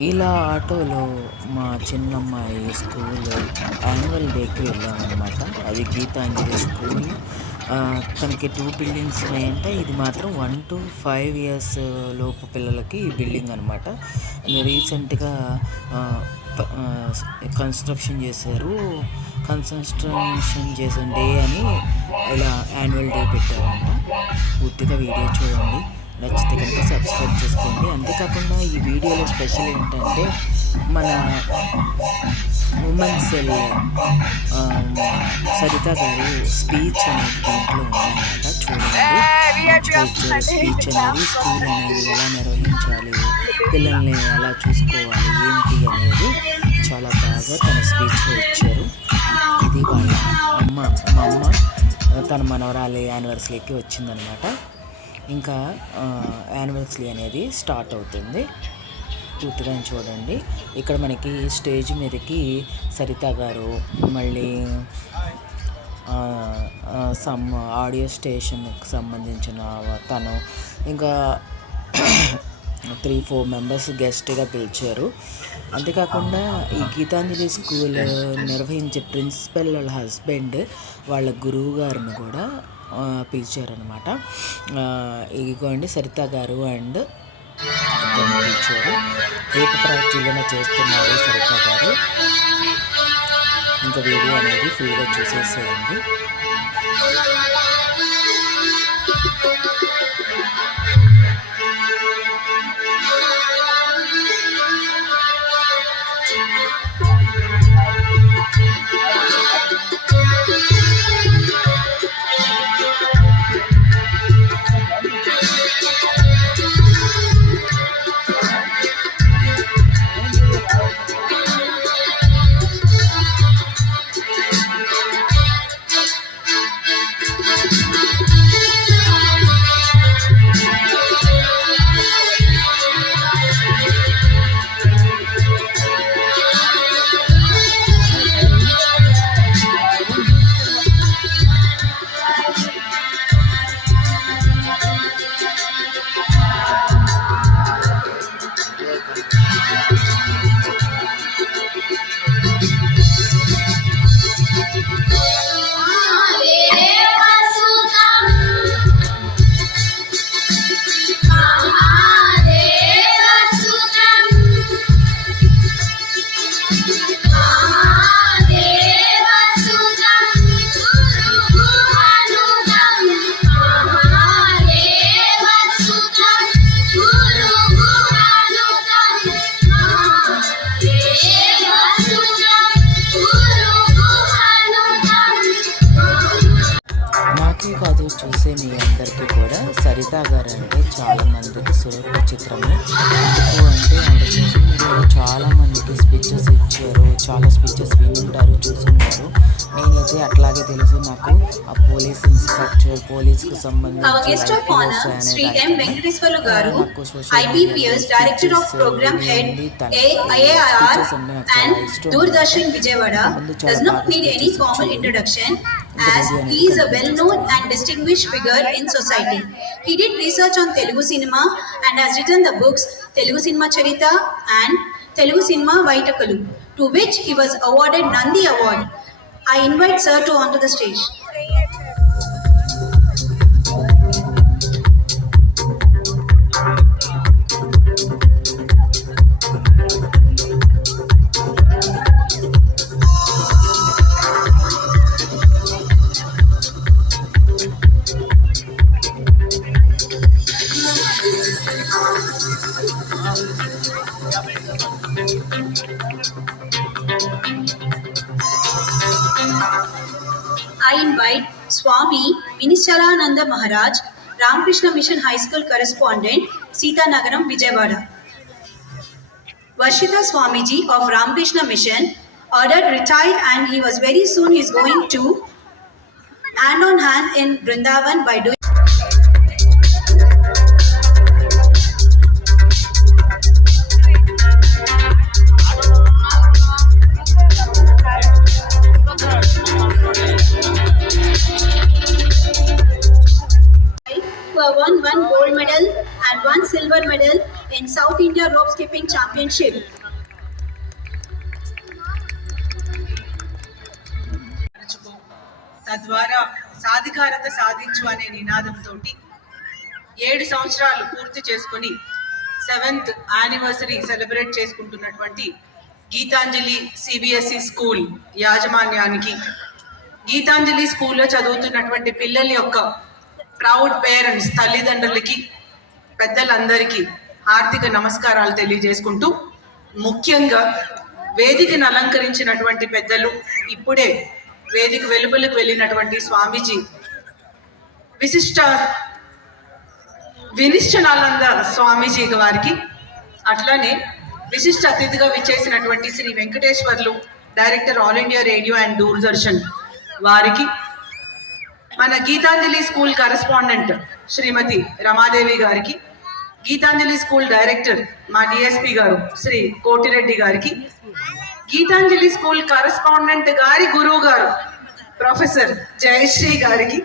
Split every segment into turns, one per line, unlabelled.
ఇలా ఆటోలో మా చిన్నమ్మాయి స్కూల్ యాన్యువల్ డేకి వెళ్ళామన్నమాట. అది గీతాంజలి స్కూల్. ఆ, తనకి టూ బిల్డింగ్స్ ఉన్నాయంటే. ఇది మాత్రం వన్ టు ఫైవ్ ఇయర్స్ లోపు పిల్లలకి ఈ బిల్డింగ్ అనమాట రీసెంట్గా కన్స్ట్రక్షన్ చేశారు. కన్స్ట్రక్షన్ చేసిన డే అని ఇలా యాన్యువల్ డే పెట్టారంట. పూర్తిగా వీడియో చూడండి. నచ్చితే కనుక సబ్స్క్రైబ్ చేసుకోండి. అంతేకాకుండా ఈ వీడియోలో స్పెషల్ ఏంటంటే మన ఉమెన్ సెల్ సరిత గారు స్పీచ్ అనేది దీంట్లో ఉందన్నమాట. చూడండి. స్పీచ్ అనేది స్కూల్ అనేది ఎలా నిర్వహించాలి పిల్లల్ని ఎలా చూసుకోవాలి ఏంటి అనేది చాలా బాగా తన స్పీచ్లో ఇచ్చారు. ఇది వాళ్ళ అమ్మ మా అమ్మ తన మనవరాలి యానివర్సరీకి వచ్చిందనమాట ఇంకా యానిమల్స్లీ అనేది స్టార్ట్ అవుతుంది. పూర్తిగా చూడండి. ఇక్కడ మనకి స్టేజ్ మీదకి సరిత గారు మళ్ళీ సమ్ ఆడియో స్టేషన్కి సంబంధించిన తను ఇంకా త్రీ ఫోర్ మెంబర్స్ గెస్ట్గా పిలిచారు. అంతేకాకుండా ఈ గీతాంజలి స్కూల్ నిర్వహించే ప్రిన్సిపల్ వాళ్ళ హస్బెండ్ వాళ్ళ గురువు గారిని కూడా పిలిచారనమాట ఆ, ఇదిగోండి సరిత గారు అండ్ అతను పిలిచారు. రేపు ప్రాక్టీలోనే చేస్తున్నారు సరిత గారు. ఇంకా వీడియో అనేది ఫుల్గా చూసేసేయండి.
Our guest of honor, Sri M. Venkateswara Garu, IBPS, Director of Program Head,
AIAR
and Doordarshan Vijayawada, does not need any formal introduction as he is a well-known and distinguished figure in society. He did research on Telugu cinema and has written the books Telugu Cinema Charita and Telugu Cinema Vaitakalu, to which he was awarded Nandi Award. I invite sir to onto the stage. Ishwarananda Maharaj Ramakrishna mission high high school correspondent Sitanagar Vijayawada वर्षिता Swamiji of Ramakrishna mission order retired and he was very soon is going to end on hand in Vrindavan by do silver medal in South India rope skipping championship.
తద్వారా సాధికారత సాధించు అనే నినాదంతో ఏడు సంవత్సరాలు పూర్తి చేసుకొని seventh anniversary celebrate చేసుకుంటున్నటువంటి గీతాంజలి సిబిఎస్ఈ స్కూల్ యాజమాన్యానికి గీతాంజలి స్కూల్లో చదువుతున్నటువంటి పిల్లల యొక్క ప్రౌడ్ పేరెంట్స్ తల్లిదండ్రులకి పెద్దలందరికీ ఆర్థిక నమస్కారాలు తెలియజేసుకుంటూ ముఖ్యంగా వేదికను అలంకరించినటువంటి పెద్దలు ఇప్పుడే వేదిక వెలుపలకు వెళ్ళినటువంటి స్వామీజీ విశిష్ట వినిశ్చనానంద స్వామీజీ వారికి అట్లానే విశిష్ట అతిథిగా విచ్చేసినటువంటి Shri Venkateswarlu director all India radio and Doordarshan వారికి మన గీతాంజలి స్కూల్ కరెస్పాండెంట్ శ్రీమతి రమాదేవి గారికి గీతాంజలి స్కూల్ డైరెక్టర్ మా డిఎస్పి గారు శ్రీ కోటిరెడ్డి గారికి. గీతాంజలి స్కూల్ కరెస్పాండెంట్ గారి గురువు గారు ప్రొఫెసర్ జయశ్రీ గారికి.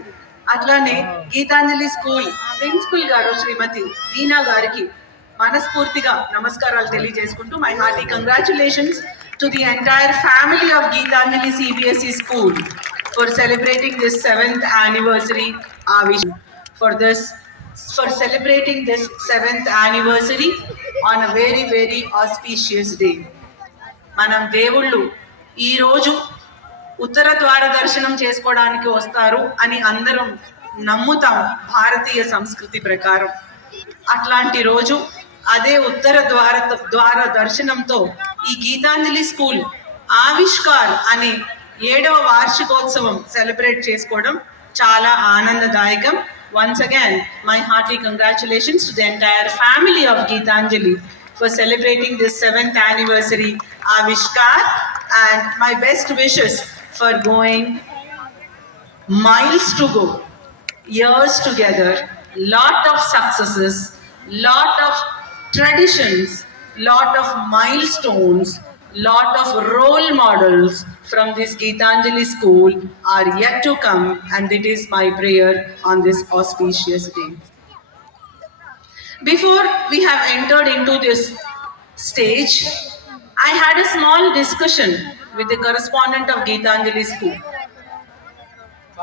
అట్లానే గీతాంజలి స్కూల్ ప్రిన్సిపల్ గారు శ్రీమతి దీనా గారికి మనస్ఫూర్తిగా నమస్కారాలు తెలియజేసుకుంటూ my hearty congratulations to the entire family of Geetanjali CBSE school for celebrating this seventh anniversary I wish for this for celebrating this seventh anniversary on a very very auspicious day. మనం దేవుళ్ళు ఈరోజు ఉత్తర ద్వార దర్శనం చేసుకోవడానికి వస్తారు అని అందరం నమ్ముతాం భారతీయ సంస్కృతి ప్రకారం. అట్లాంటి రోజు అదే ఉత్తర ద్వార ద్వార దర్శనంతో ఈ గీతాంజలి స్కూల్ ఆవిష్కార్ అనే ఏడవ వార్షికోత్సవం సెలబ్రేట్ చేసుకోవడం చాలా ఆనందదాయకం. Once again, my hearty congratulations to the entire family of Geetanjali for celebrating this seventh anniversary Avishkar and my best wishes for going miles to go, years together, lot of successes, lot of traditions, lot of milestones, lot of role models from this Geetanjali school are yet to come and it is my prayer on this auspicious day. Before we have entered into this stage, I had a small discussion with the correspondent of Geetanjali School.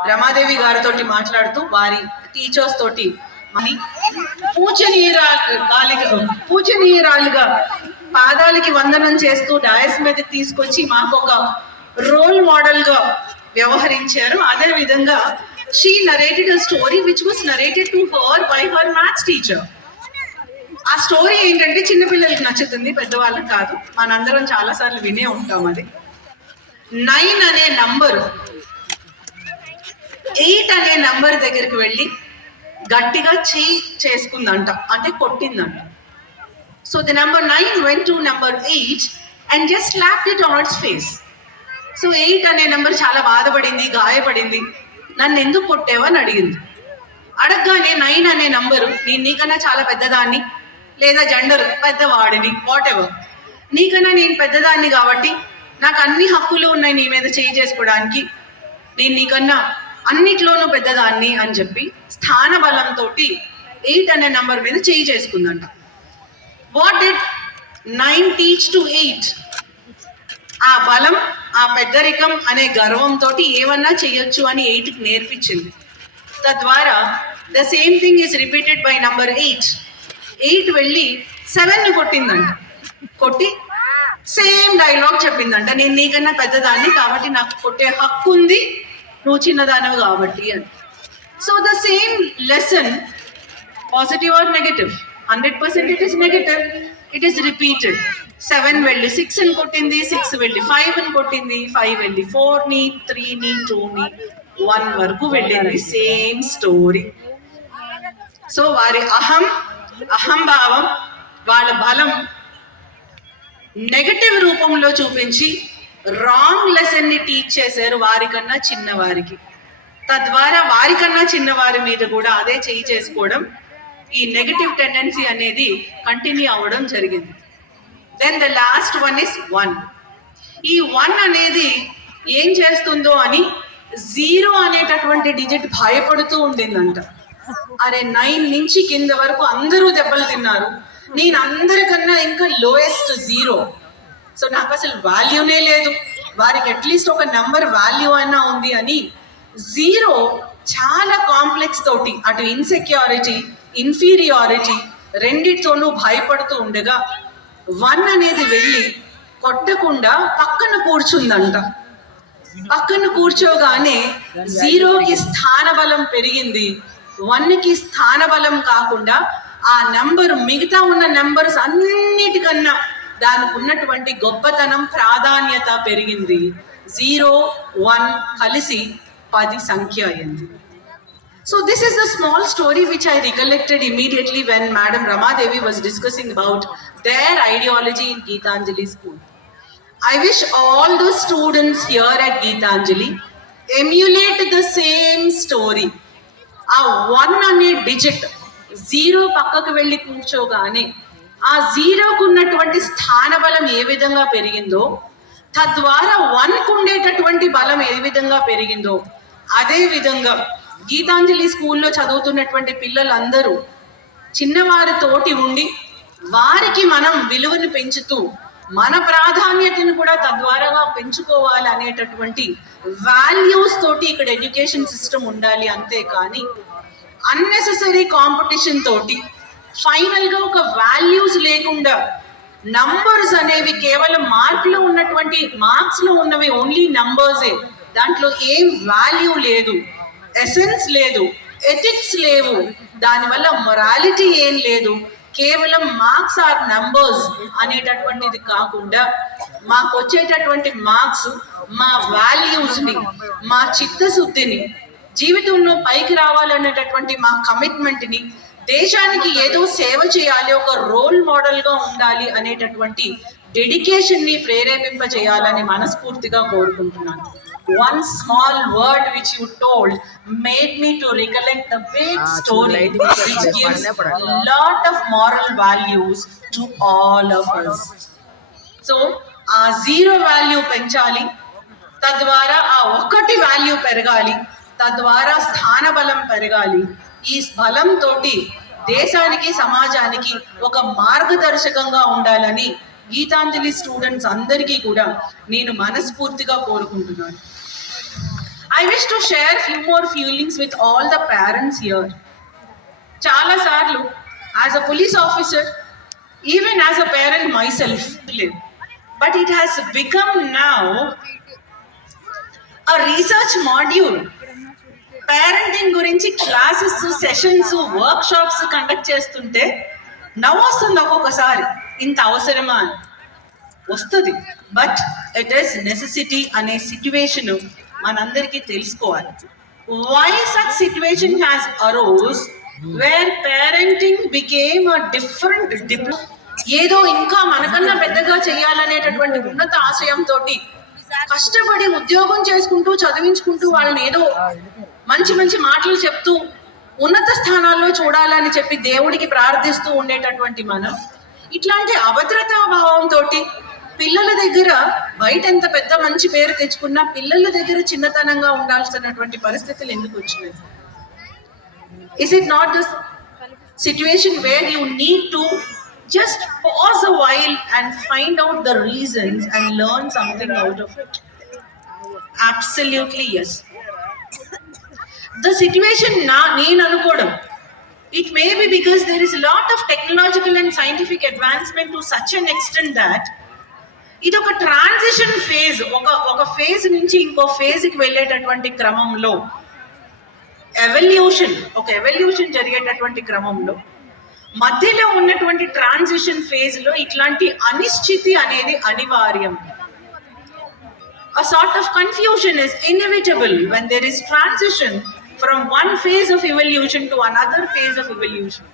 Ramadevi గారితో మాట్లాడుతూ వారి teachers తోటి మరి పూజనీయురాలుగా పూజనీయురాలుగా పాదాలకి వందనం చేస్తూ dais మీద తీసుకొచ్చి మాకు ఒక రోల్ మోడల్గా వ్యవహరించారు. అదే విధంగా she narrated story which was narrated to her by her maths teacher ఆ స్టోరీ ఏంటంటే చిన్నపిల్లలకి నచ్చుతుంది పెద్దవాళ్ళకి కాదు. మనందరం చాలా సార్లు వినే ఉంటాం అది. నైన్ అనే నంబరు ఎయిట్ అనే నంబర్ దగ్గరికి వెళ్ళి గట్టిగా చేయి చేసుకుందంట. అంటే కొట్టిందంట. So the number nine went to number eight and just slapped it on its face so eight అనే నెంబర్ చాలా బాధపడింది గాయపడింది. నన్ను ఎందుకు కొట్టేవని అని అడిగింది. అడగగానే నైన్ అనే నంబరు నేను నీకన్నా చాలా పెద్దదాన్ని లేదా జెండర్ పెద్దవాడిని వాట్ ఎవర్ నీకన్నా నేను పెద్దదాన్ని కాబట్టి నాకు అన్ని హక్కులు ఉన్నాయి నీ మీద చేయి చేసుకోవడానికి. నేను నీకన్నా అన్నిట్లోనూ పెద్దదాన్ని అని చెప్పి స్థాన బలంతో ఎయిట్ అనే నంబర్ మీద చేయి చేసుకుందంట. What did nine teach to eight ఆ బలం ఆ పెద్దరికం అనే గర్వంతో ఏమన్నా చేయొచ్చు అని ఎయిట్కి నేర్పించింది. తద్వారా the same thing is repeated by number eight eight వెళ్ళి సెవెన్ కొట్టిందంట. కొట్టి సేమ్ డైలాగ్ చెప్పిందంట. నేను నీకన్నా పెద్దదాన్ని కాబట్టి నాకు కొట్టే హక్కు ఉంది నువ్వు చిన్నదానవు కాబట్టి అని. So the same lesson positive or negative hundred percent it is negative it is repeated seven వెళ్ళి సిక్స్ అని కొట్టింది సిక్స్ వెళ్ళి ఫైవ్ అని కొట్టింది ఫైవ్ వెళ్ళి ఫోర్ని త్రీ ని టూ ని. వన్ వరకు వెళ్ళింది. సేమ్ స్టోరీ సో వారి అహం అహంభావం వాళ్ళ బలం నెగటివ్ రూపంలో చూపించి రాంగ్ లెసన్ని టీచ్ చేశారు వారికన్నా చిన్నవారికి. తద్వారా వారికన్నా చిన్నవారి మీద కూడా అదే చేయి చేసుకోవడం ఈ నెగటివ్ టెండెన్సీ అనేది కంటిన్యూ అవ్వడం జరిగింది. Then the last one is one ఈ వన్ అనేది ఏం చేస్తుందో అని జీరో అనేటటువంటి డిజిట్ భయపడుతూ ఉండిందంట. అరే నైన్ నుంచి కింద వరకు అందరూ దెబ్బలు తిన్నారు. నేను అందరికన్నా ఇంకా లోయెస్ట్ జీరో సో నాకు అసలు వాల్యూనే లేదు. వారికి అట్లీస్ట్ ఒక నంబర్ వాల్యూ అయినా ఉంది అని జీరో చాలా కాంప్లెక్స్ తోటి అటు ఇన్సెక్యూరిటీ ఇన్ఫీరియారిటీ రెండిటితోనూ భయపడుతూ ఉండగా వన్ అనేది వెళ్ళి కొట్టకుండా పక్కన కూర్చుందంట. పక్కన కూర్చోగానే జీరోకి స్థానబలం పెరిగింది. వన్కి స్థానబలం కాకుండా ఆ నంబర్ మిగతా ఉన్న నంబర్స్ అన్నిటికన్నా దానికి ఉన్నటువంటి గొప్పతనం ప్రాధాన్యత పెరిగింది. జీరో వన్ కలిసి పది సంఖ్య అయింది. So this is a small story which I recollected immediately when Madam Ramadevi was discussing about their ideology in Geetanjali school. I wish all the students here at Geetanjali emulate the same story. ఆ one అనే digit zero పక్కకు వెళ్ళి కూర్చోగానే ఆ జీరోకు ఉన్నటువంటి స్థాన బలం ఏ విధంగా పెరిగిందో తద్వారా వన్కు ఉండేటటువంటి బలం ఏ విధంగా పెరిగిందో అదే విధంగా గీతాంజలి స్కూల్లో చదువుతున్నటువంటి పిల్లలందరూ చిన్నవారితోటి ఉండి వారికి మనం విలువను పెంచుతూ మన ప్రాధాన్యతను కూడా తద్వారాగా పెంచుకోవాలి అనేటటువంటి వాల్యూస్ తోటి ఇక్కడ ఎడ్యుకేషన్ సిస్టమ్ ఉండాలి అంతే కానీ అన్నెసెసరీ కాంపిటీషన్ తోటి ఫైనల్గా ఒక వాల్యూస్ లేకుండా నంబర్స్ అనేవి కేవలం మార్క్లో ఉన్నటువంటి మార్క్స్లో ఉన్నవి ఓన్లీ నంబర్సే దాంట్లో ఏం వాల్యూ లేదు. ఎసెన్స్ లేదు ఎథిక్స్ లేవు. దానివల్ల మొరాలిటీ ఏం లేదు. కేవలం మార్క్స్ ఆర్ నంబర్స్ అనేటటువంటిది కాకుండా మాకు వచ్చేటటువంటి మార్క్స్ మా వాల్యూస్ని మా చిత్తశుద్ధిని జీవితంలో పైకి రావాలనేటటువంటి మా కమిట్మెంట్ని దేశానికి ఏదో సేవ చేయాలి ఒక రోల్ మోడల్గా ఉండాలి అనేటటువంటి డెడికేషన్ని ప్రేరేపింపజేయాలని మనస్ఫూర్తిగా కోరుకుంటున్నాను. One small word which you told made me to recollect the big
Ah,
story
light
which gives lot of moral values to all of us. So ఆ జీరో వాల్యూ పెంచాలి. తద్వారా ఆ ఒక్కటి వాల్యూ పెరగాలి. తద్వారా స్థాన బలం పెరగాలి. ఈ బలం తోటి దేశానికి సమాజానికి ఒక మార్గదర్శకంగా ఉండాలని గీతాంజలి స్టూడెంట్స్ అందరికీ కూడా నేను మనస్ఫూర్తిగా కోరుకుంటున్నాను. I wish to share few more feelings with all the parents here చాలా సార్లు as a police officer even as a parent myself live but it has become now a research module parenting గురించి classes sessions workshops conduct చేస్తుంటే నవ్వు వస్తుంది ఒక్కొక్కసారి. ఇంత అవసరమా? అని వస్తుంది. బట్ ఇట్ ఈస్ నెసెసిటీ అనే సిచ్యువేషన్ మనందరికీ తెలుసుకోవాలి. Why such situation has arose where parenting became a different డిప్లో ఏదో ఇంకా మనకన్నా పెద్దగా చేయాలనేటటువంటి ఉన్నత ఆశయంతో కష్టపడి ఉద్యోగం చేసుకుంటూ చదివించుకుంటూ వాళ్ళని ఏదో మంచి మంచి మాటలు చెప్తూ ఉన్నత స్థానాల్లో చూడాలని చెప్పి దేవుడికి ప్రార్థిస్తూ ఉండేటటువంటి మనం ఇట్లాంటి అభద్రతా భావంతో పిల్లల దగ్గర బయట ఎంత పెద్ద మంచి పేరు తెచ్చుకున్నా పిల్లల దగ్గర చిన్నతనంగా ఉండాల్సినటువంటి పరిస్థితులు ఎందుకు వచ్చినాయి is it not the situation where you need to just pause a while and find out the reasons and learn something out of it. Absolutely, yes. The situation నా నేను అనుకోవడం it may be because there is lot of technological and scientific advancement to such an extent that ఇది ఒక transition phase ఒక ఒక phase నుంచి ఇంకో ఫేజ్కి వెళ్ళేటటువంటి క్రమంలో ఎవల్యూషన్ ఒక ఎవల్యూషన్ జరిగేటటువంటి క్రమంలో మధ్యలో ఉన్నటువంటి ట్రాన్సిషన్ ఫేజ్లో ఇట్లాంటి అనిశ్చితి అనేది అనివార్యం. A sort of confusion is inevitable when there is transition from one phase of evolution to another phase of evolution.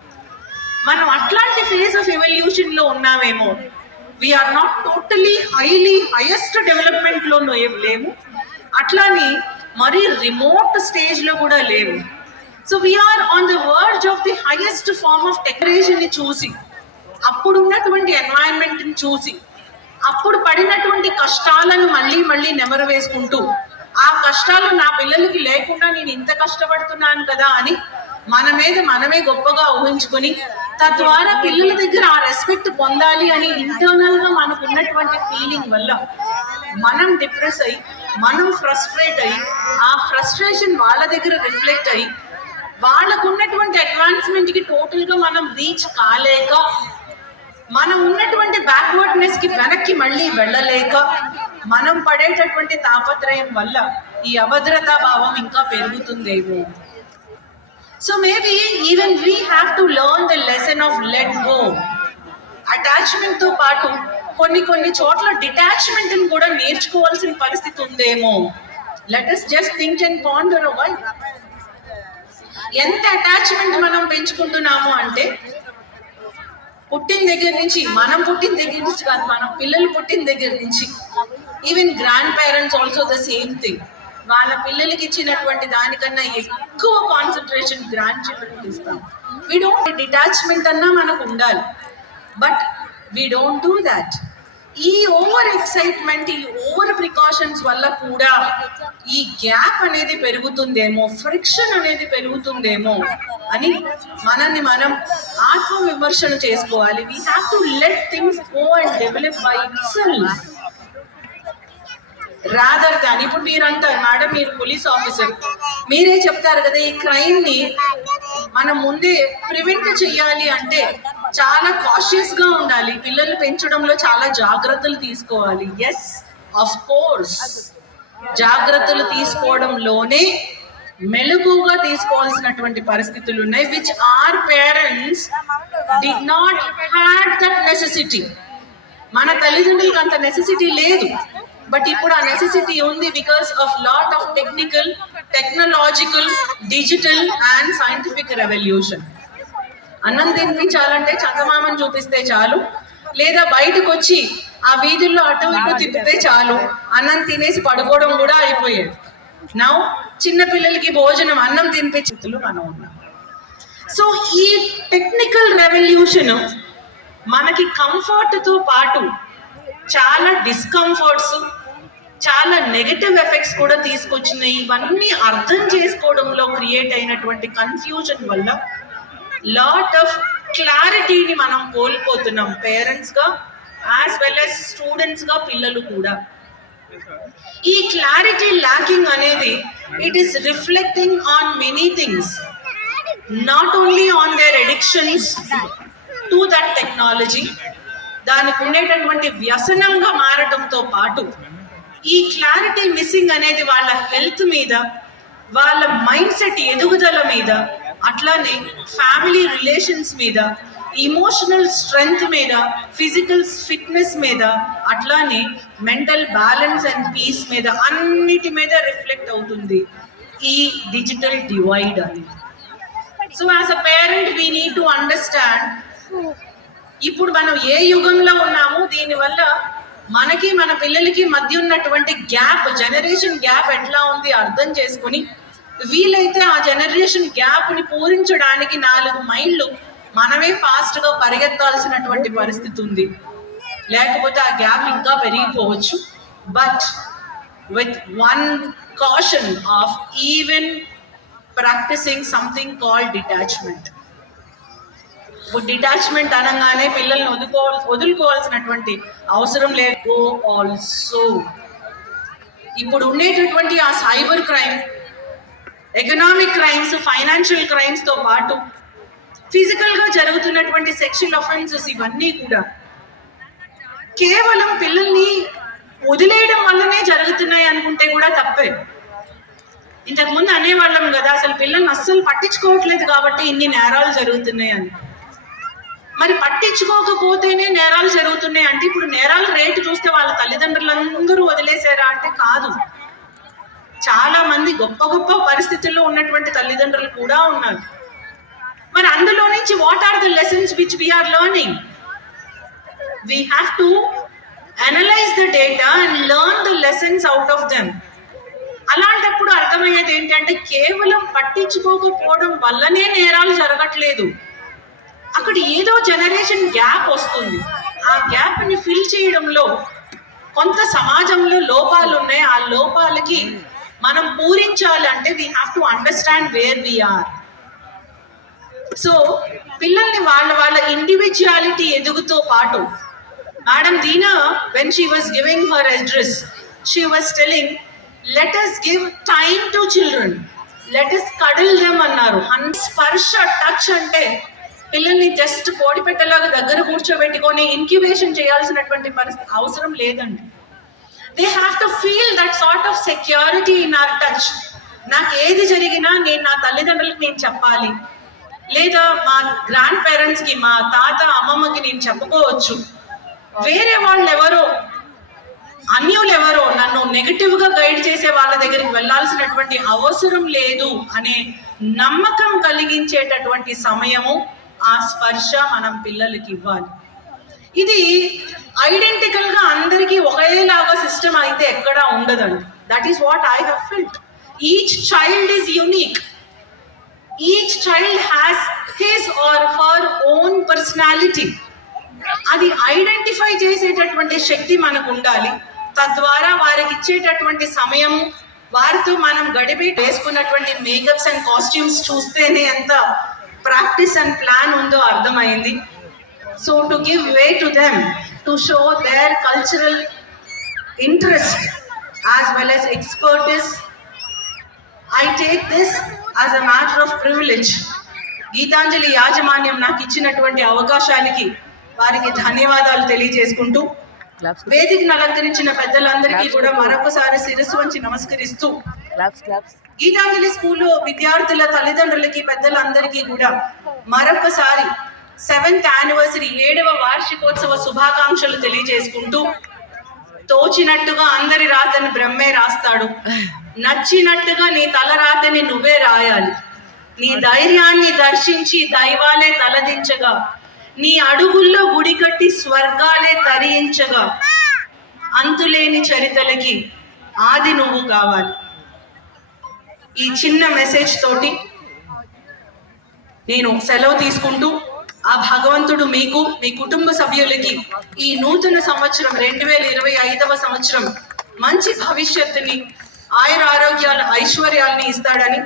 మనం అట్లాంటి ఫేజ్ ఆఫ్ ఇవల్యూషన్లో ఉన్నామేమో we are not totally highly highest డెవలప్మెంట్లోనూ ఏం లేము. అట్లాని మరీ రిమోట్ స్టేజ్లో కూడా లేవు so we are on the verge of the highest form of టెక్నరేషన్ చూసి అప్పుడు ఉన్నటువంటి ఎన్వైరన్మెంట్ని చూసి అప్పుడు పడినటువంటి కష్టాలను మళ్ళీ మళ్ళీ నెమరు వేసుకుంటూ ఆ కష్టాలు నా పిల్లలకి లేకుండా నేను ఇంత కష్టపడుతున్నాను కదా అని మన మీద మనమే గొప్పగా ఊహించుకొని తద్వారా పిల్లల దగ్గర ఆ రెస్పెక్ట్ పొందాలి అని ఇంటర్నల్గా మనకు ఉన్నటువంటి ఫీలింగ్ వల్ల మనం డిప్రెస్ అయ్యి మనం ఫ్రస్ట్రేట్ అయ్యి ఆ ఫ్రస్ట్రేషన్ వాళ్ళ దగ్గర రిఫ్లెక్ట్ అయ్యి వాళ్ళకు ఉన్నటువంటి అడ్వాన్స్మెంట్కి టోటల్గా మనం రీచ్ కాలేక మనం ఉన్నటువంటి బ్యాక్వర్డ్నెస్కి వెనక్కి మళ్ళీ వెళ్ళలేక మనం పడేటటువంటి తాపత్రయం వల్ల ఈ అభద్రతా భావం ఇంకా పెరుగుతుందేమో. So maybe even we have to learn the lesson of let go అటాచ్మెంట్తో పాటు కొన్ని కొన్ని చోట్ల డిటాచ్మెంట్ కూడా నేర్చుకోవాల్సిన పరిస్థితి ఉందేమో. Let us just think and ponder why ఎంత అటాచ్మెంట్ మనం పెంచుకుంటున్నాము అంటే పుట్టిన దగ్గర నుంచి మనం పుట్టిన దగ్గర నుంచి కాదు మనం పిల్లలు పుట్టిన దగ్గర నుంచి even grandparents also the same thing వాళ్ళ పిల్లలకి ఇచ్చినటువంటి దానికన్నా ఎక్కువ కాన్సన్ట్రేషన్ గ్రాండ్ చిల్డ్రన్ ఇస్తాం వీ డోంట్ డిటాచ్మెంట్ అన్నా మనకు ఉండాలి. But we don't do that ఈ ఓవర్ ఎక్సైట్మెంట్ ఈ ఓవర్ ప్రికాషన్స్ వల్ల కూడా ఈ గ్యాప్ అనేది పెరుగుతుందేమో ఫ్రిక్షన్ అనేది పెరుగుతుందేమో అని మనల్ని మనం ఆత్మ విమర్శన చేసుకోవాలి. We have to let things go and develop by itself rather than ఇప్పుడు మీరు అంటారు మేడం మీరు పోలీస్ ఆఫీసర్ మీరే చెప్తారు కదా ఈ క్రైమ్ని మనం ముందే ప్రివెంట్ చేయాలి అంటే చాలా కాషియస్గా ఉండాలి. పిల్లలు పెంచడంలో చాలా జాగ్రత్తలు తీసుకోవాలి. ఎస్ ఆఫ్ కోర్స్ జాగ్రత్తలు తీసుకోవడంలోనే మెలకుగా తీసుకోవాల్సినటువంటి పరిస్థితులు ఉన్నాయి which are parents did not had that necessity మన తల్లిదండ్రులకు అంత నెసెసిటీ లేదు. బట్ ఇప్పుడు ఆ నెసెసిటీ ఉంది because of lot of technical technological digital and scientific revolution అన్నం తినిపించాలంటే చందమామని చూపిస్తే చాలు. లేదా బయటకు వచ్చి ఆ వీధుల్లో అటు ఇటు తిప్పితే చాలు. అన్నం తినేసి పడుకోవడం కూడా అయిపోయేది. నౌ చిన్న పిల్లలకి భోజనం అన్నం తినిపే చేతులు మనం ఉన్నాం. సో ఈ టెక్నికల్ రెవల్యూషన్ మనకి కంఫర్ట్తో పాటు చాలా డిస్కంఫర్ట్స్ చాలా నెగటివ్ ఎఫెక్ట్స్ కూడా తీసుకొచ్చినాయి. ఇవన్నీ అర్థం చేసుకోవడంలో క్రియేట్ అయినటువంటి కన్ఫ్యూజన్ వల్ల లాట్ ఆఫ్ క్లారిటీని మనం కోల్పోతున్నాం పేరెంట్స్గా యాజ్ వెల్ యాజ్ స్టూడెంట్స్గా పిల్లలు కూడా. ఈ క్లారిటీ ల్యాకింగ్ అనేది it is reflecting on many things not only on their addictions to that technology దానికి ఉండేటటువంటి వ్యసనంగా మారటంతో పాటు ఈ క్లారిటీ మిస్సింగ్ అనేది వాళ్ళ హెల్త్ మీద వాళ్ళ మైండ్ సెట్ ఎదుగుదల మీద అట్లానే ఫ్యామిలీ రిలేషన్స్ మీద ఇమోషనల్ స్ట్రెంగ్త్ మీద ఫిజికల్ ఫిట్నెస్ మీద అట్లానే మెంటల్ బ్యాలెన్స్ అండ్ పీస్ మీద అన్నిటి మీద రిఫ్లెక్ట్ అవుతుంది ఈ డిజిటల్ డివైడ్ అని so as a parent we need to understand ఇప్పుడు మనం ఏ యుగంలో ఉన్నామో దీనివల్ల మనకి మన పిల్లలకి మధ్య ఉన్నటువంటి గ్యాప్ జనరేషన్ గ్యాప్ ఎట్లా ఉంది అర్థం చేసుకుని వీలైతే ఆ జనరేషన్ గ్యాప్ని పూరించడానికి నాలుగు మైళ్ళు మనమే ఫాస్ట్గా పరిగెత్తాల్సినటువంటి పరిస్థితి ఉంది. లేకపోతే ఆ గ్యాప్ ఇంకా పెరిగిపోవచ్చు. But with one caution of even practising something called detachment detachment అనగానే పిల్లల్ని వదుకో వదులుకోవాల్సినటువంటి అవసరం లేదు. ఆల్సో ఇప్పుడు ఉండేటటువంటి ఆ cyber crime economic crimes financial క్రైమ్స్తో పాటు ఫిజికల్గా జరుగుతున్నటువంటి సెక్షువల్ అఫెన్సెస్ ఇవన్నీ కూడా కేవలం పిల్లల్ని వదిలేయడం వల్లనే జరుగుతున్నాయి అనుకుంటే కూడా తప్పే. ఇంతకుముందు అనేవాళ్ళం కదా అసలు పిల్లల్ని అస్సలు పట్టించుకోవట్లేదు కాబట్టి ఇన్ని నేరాలు జరుగుతున్నాయి అని మరి పట్టించుకోకపోతేనే నేరాలు జరుగుతున్నాయి అంటే ఇప్పుడు నేరాల రేటు చూస్తే వాళ్ళ తల్లిదండ్రులందరూ వదిలేశారా అంటే కాదు. చాలా మంది గొప్ప గొప్ప పరిస్థితుల్లో ఉన్నటువంటి తల్లిదండ్రులు కూడా ఉన్నారు. మరి అందులో నుంచి what are the lessons which we are learning we have to analyse the data and learn the lessons out of them అలాంటప్పుడు అర్థమయ్యేది ఏంటంటే కేవలం పట్టించుకోకపోవడం వల్లనే నేరాలు జరగట్లేదు. అక్కడ ఏదో జనరేషన్ గ్యాప్ వస్తుంది. ఆ గ్యాప్ని ఫిల్ చేయడంలో కొంత సమాజంలో లోపాలు ఉన్నాయి. ఆ లోపాలకి మనం పూరించాలంటే we have to understand where we are so పిల్లల్ని వాళ్ళ వాళ్ళ ఇండివిజువాలిటీ ఎదుగుతో పాటు madam Deena when she was giving her address she was telling let us give time to children let us cuddle them అన్నారు. అన్ స్పర్శ టచ్ అంటే పిల్లల్ని జస్ట్ కోడి పెట్టలాగా దగ్గర కూర్చోబెట్టుకొని ఇన్క్యుబేషన్ చేయాల్సినటువంటి పరిస్థితి అవసరం లేదండి. They have to feel that sort of security in our touch నాకు ఏది జరిగినా నేను నా తల్లిదండ్రులకు నేను చెప్పాలి. లేదా మా గ్రాండ్ పేరెంట్స్కి మా తాత అమ్మమ్మకి నేను చెప్పుకోవచ్చు. వేరే వాళ్ళు ఎవరో అన్యులు ఎవరో నన్ను నెగిటివ్గా గైడ్ చేసే వాళ్ళ దగ్గరికి వెళ్ళాల్సినటువంటి అవసరం లేదు అనే నమ్మకం కలిగించేటటువంటి సమయము ఆ స్పర్శ మనం పిల్లలకి ఇవ్వాలి. ఇది ఐడెంటికల్గా అందరికీ ఒకేలాగా సిస్టమ్ అయితే ఎక్కడా ఉండదండి. That is what I have felt each child is unique each child has his or her own personality అది ఐడెంటిఫై చేసేటటువంటి శక్తి మనకు ఉండాలి. తద్వారా వారికి ఇచ్చేటటువంటి సమయము వారితో మనం గడిపి వేసుకున్నటువంటి మేకప్స్ అండ్ కాస్ట్యూమ్స్ చూస్తేనే ఎంత ప్రాక్టీస్ అండ్ ప్లాన్ ఉందో అర్థమైంది. So to give way to them to show their cultural interest as well as expertise I take this as a matter of privilege Geetanjali యాజమాన్యం నాకు ఇచ్చినటువంటి అవకాశానికి వారికి ధన్యవాదాలు తెలియజేసుకుంటూ వేదికను అలంకరించిన పెద్దలందరికీ కూడా మరొకసారి శిరస్సు వంచి నమస్కరిస్తూ గీతాంజలి స్కూల్లో విద్యార్థుల తల్లిదండ్రులకి పెద్దలందరికీ కూడా మరొకసారి సెవెంత్ యానివర్సరీ ఏడవ వార్షికోత్సవ శుభాకాంక్షలు తెలియజేసుకుంటూ తోచినట్టుగా అందరి రాతని బ్రహ్మే రాస్తాడు. నచ్చినట్టుగా నీ తల రాతని నువ్వే రాయాలి. నీ ధైర్యాన్ని దర్శించి దైవాలే తలదించగా నీ అడుగుల్లో గుడి కట్టి స్వర్గాలే తరించగా అంతులేని చరితలకి ఆది నువ్వు కావాలి. ఈ చిన్న మెసేజ్ తోటి నేను సెలవు తీసుకుంటూ ఆ భగవంతుడు మీకు మీ కుటుంబ సభ్యులకి ఈ నూతన సంవత్సరం రెండు వేల ఇరవై ఐదవ సంవత్సరం మంచి భవిష్యత్తుని ఆయుర ఆరోగ్యాల ఐశ్వర్యాల్ని ఇస్తాడని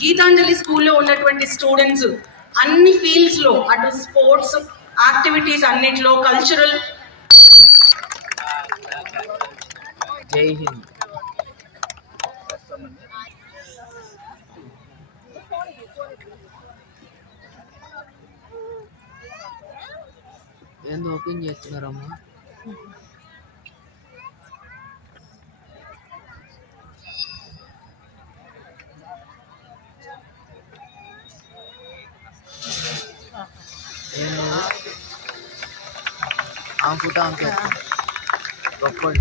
గీతాంజలి స్కూల్లో ఉన్నటువంటి స్టూడెంట్స్ అన్ని ఫీల్డ్స్లో అటు స్పోర్ట్స్ యాక్టివిటీస్ అన్నిట్లో కల్చరల్
జై Hind. Ben de okuyun geldiler ama. Amputan ke. Dokol.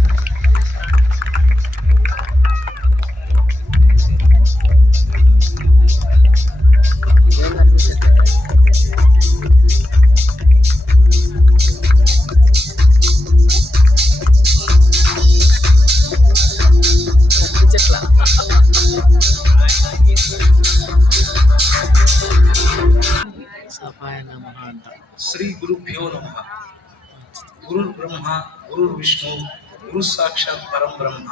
Shri గురుభ్యో నమ. గురుర్ బ్రహ్మ గురుర్ విష్ణు గురు సాక్షాత్ పరం బ్రహ్మ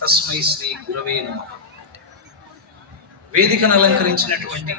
తస్మై శ్రీ గురవే నమ. వేదికను అలంకరించినటువంటి